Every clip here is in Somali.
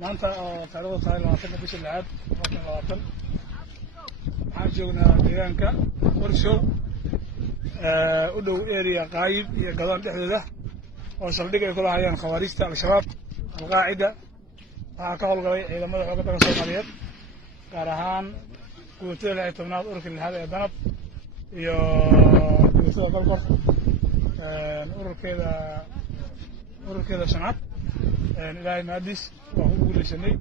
maanta oo taariikhdu tahay 20 bisha lixaad 2020 waxaan joognaa deegaanka Qorshow u dhow area Qaayib iyo Gadoon dhexdooda oo saldhig ay kula hayaan khawaarijta al-shabaab al-qaacida waxaa ka howlgalay ciidamada xoogga dalka Soomaaliyeed gaar ahaan guutada 10aad ururka lixaad ee danab iyo guutada Galgor ururkeeda shanaad ilaahay maadis waa ku guulaysanay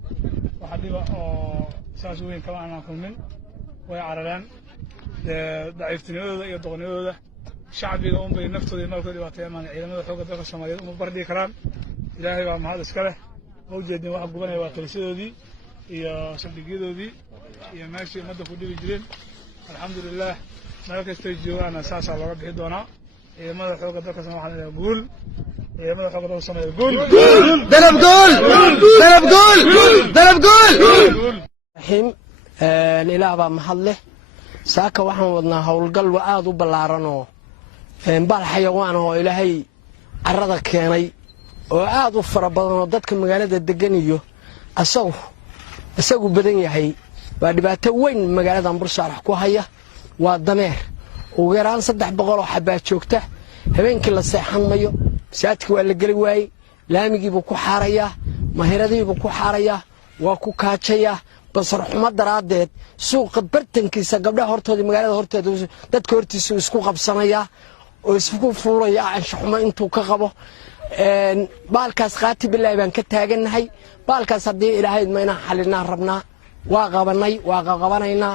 waxa dhiba oo saas weyn kama aan kulmin way carareen daciiftinimada iyo doqoniyada shacbiga oo bay naftooda markay dhibaateeyaan ciidamada xoogga dalka Soomaaliyeed uma bardii karaan ilaahay waa mahad iska leh oo jeedin waxa gubanaya waa talisadoodii iyo saldhigyadoodii iyo meeshii umada ku dhibi jireen alxamdulillah meel kasta ay joogaan saasa looga bixi doonaa ciidamada xoogga dalka Soomaaliyeed waxaa guul ciidamada xoogga dalka Soomaaliyeed guul dalab gool rahim ilaah baa mahad leh saaka waxaan wadnaa howlgal aad u ballaaran oo bal xayawaan oo ilaahay carrada keenay oo aad u fara badan oo dadka magaalada degan iyo asagu badan yahay waa dhibaato weyn magaalada Bursarax ku haya waa dameer ugu yaraan 300 oo xabaa joogta habeenkii la seexan mayo saadkii waa la gali waayay laamigiiba ku xaaraya mahiiradiiba ku xaaraya waa ku kaajaya basar xumo daraadeed suuqa bartankiisa gabdhaha hortooda magaalada horteeda dadka hortiisa isku qabsanaya oo isku fuulaya anshax xumo intuu ka qabo baalkaas qaati billaah baan ka taaganahay baalkaas hadii ilaahay ma inaan xalinaa rabnaa waa qabanayna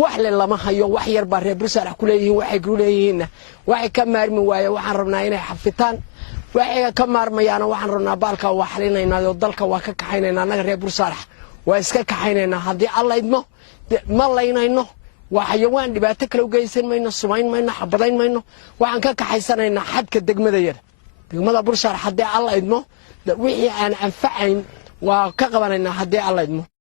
wax lama hayo wax yar baa reer Bursarax ku leeyihiin waxay ku leeyihiin waxay ka maarmi waaya waxaan rabnaa inay xafitaan waxay ka maarmayaan waxaan rabnaa baalka waa xalinaynaa oo dalka waa ka kaxaynaynaa anaga reer Bursarax waa iska kaxaynaynaa hadii alla idmo ma laynayno waa xayawaan dhibaato kale u geysan mayno sumayn mayno xabadayn mayno waxaan ka kaxaysanaynaa xadka degmada Bursarax hadii alla idmo wixii aan anfacayn waa ka qabanaynaa hadii alla idmo